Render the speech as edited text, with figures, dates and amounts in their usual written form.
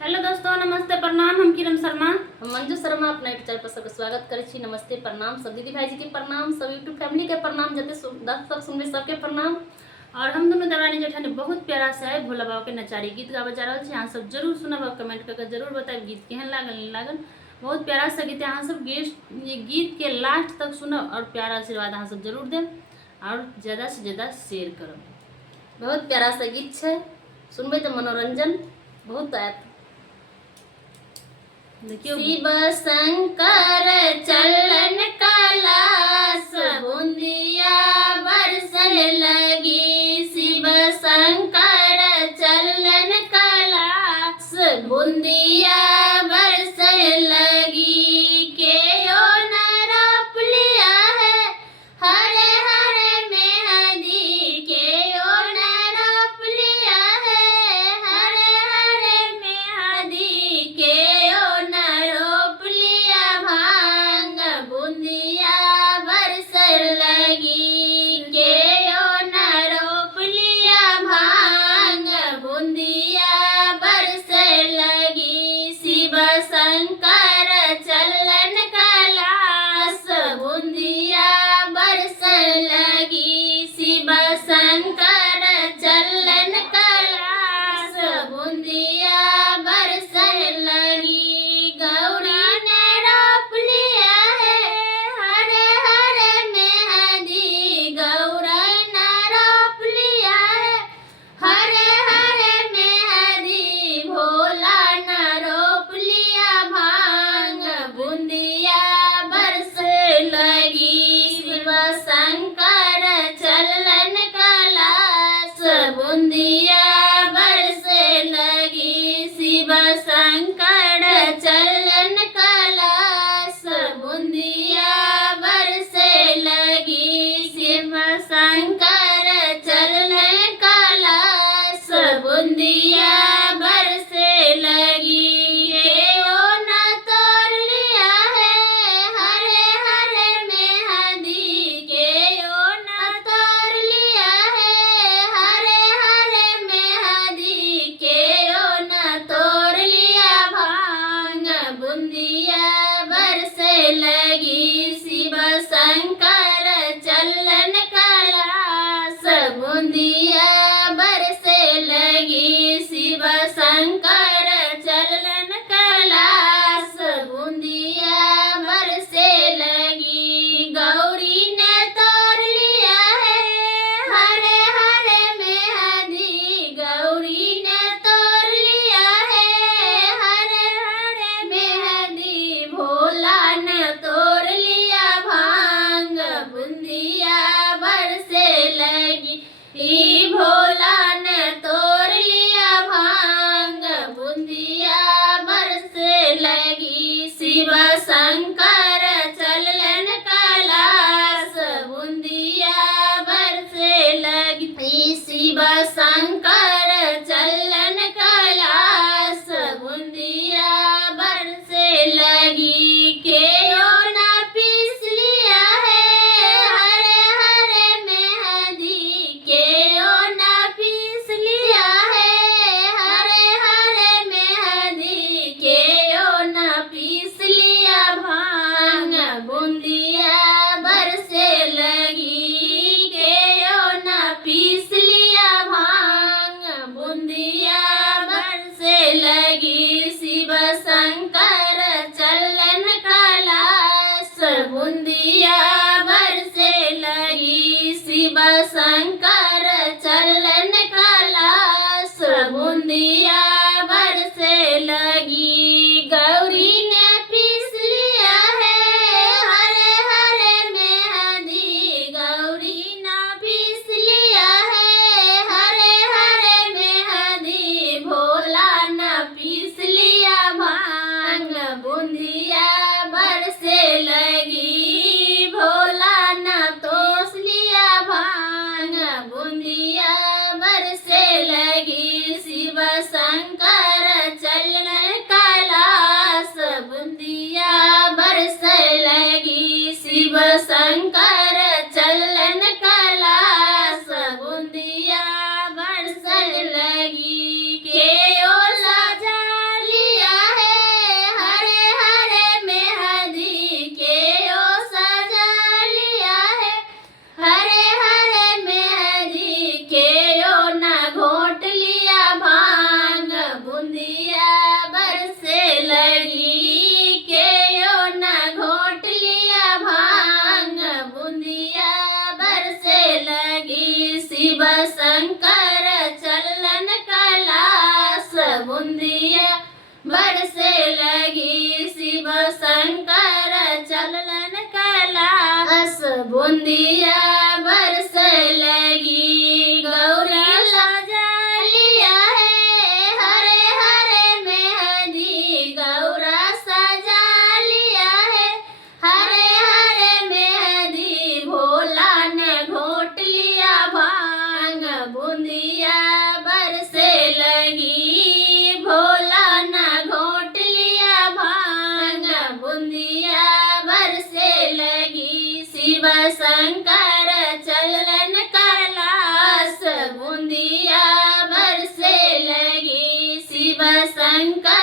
Hello दोस्तों, नमस्ते प्रणाम। हम किरण शर्मा, हम मंजू शर्मा अपना यूट्यूब चैनल पर सबके स्वागत करे छी। नमस्ते प्रणाम सब दीदी भाई जी के प्रणाम, सब यूट्यूब फैमिली के प्रणाम, जते दर्शक सुनबे सबके प्रणाम। और हम दोनों दरानी जेठानी बहुत प्यारा से है भोला बाबा के नचारी गीत गावे जा रहल छी। अहाँ सब जरूर सुनब और कमेंट करके जरूर बताएब गीत केहन लागल नहीं लागल। बहुत प्यारा सा गीत है। अहाँ सब गीत के लास्ट तक सुनब और प्यारा आशीर्वाद अहाँ सब जरूर देब और ज़्यादा से ज़्यादा शेयर करब। बहुत प्यारा सा गीत है, सुनबे तो मनोरंजन बहुत आयत। देखियो, शिव शंकर चलन कलास बूंदिया बरसन लगी। शिव शंकर चलन कलास बूंदिया बरसन लगी। के ओ नरप लिया है हरे हरे मेहंदी। के ओ नरप लिया है हरे हरे मेहंदी। के ओ नरोप लिया भांग बूंदिया बरसन लगी। के ओ नरोप लिया भांग बूंदिया बरसन लगी। शिव शंकर चलन कलास बूंदिया बरसन लगी। शिव शंकर चलन कलास बूंदिया बरसन लगी। गौरी ने रोप लिया है हरे हरे मेहंदी। गौरी ने रोप लिया है हरे हरे मेहंदी। भोला न रोप लिया भांग बूंदिया बरसन लगी। शिव शंकर चलन कलास बूंदिया बरसन लगी। शिव शंकर चलन कलास बूंदिया बरसन लगी। शिव शंकर चलन कलास बूंदिया बरसन लगी। के ओ न तोड़ लिया है हरे हरे मेहंदी। के ओ न तोड़ लिया है हरे हरे मेहंदी। के ओ न तोड़ लिया भांग बूंदिया बरसन लगी। शिव शंकर चलन कलास बूंदिया बरसन लगी। शिव शंकर चलन कलास बूंदिया बरसन लगी। गौरी ने तोड़ लिया है हरे हरे मेहंदी। गौरी ने तोड़ लिया है हरे हरे मेहंदी। भोला ने तोड़ लिया भांग बूंदिया बरसन लगी। ई भोला ने तोड़ लिया भांग बूंदिया बरसन लगी। शिव शंकर चलन कलास बूंदिया बरसन लगी। शिव शंकर चलन कलास बूंदिया बरसन लगी। के ओ न पीस लिया है हरे हरे मेहंदी। के ओ न पीस लिया है हरे हरे मेहंदी। के ओ न पीस लिया भांग बूंदिया बरसन लगी। के ओ न पीस लिया भांग बूंदिया बरसन लगी। शिव शंकर चलन कलास बूंदिया बरसन लगी। शिव शंकर चलन कलास बूंदिया बरसन लगी। गौरी ने पीस लिया है हरे हरे मेहंदी। गौरी ने पीस लिया है हरे हरे मेहंदी। भोला न पीस लिया भांग बूंदिया बरसन लगी। भोला न तोस लिया भांग बूंदिया बरसन लगी। शिव शंकर चलन कलास बूंदिया बरसन लगी। शिव शंकर चलन कलास बूंदिया बरसन लगी। के ओ लाजा बूंदिया बरसे लगी शिव शंकर चलन कैलाश बूंदिया बरसे लगी गौरी सजा लिया है हरे हरे मेहंदी गौरा सजा लिया है हरे हरे मेहंदी भोला ने घोट लिया भांग बूंदिया बरसे लगी भोला ने घोट लिया भांग बूंदिया बरसे लगी शिव शंकर चलन कैलाश बूंदिया बरसे लगी शिव शंकर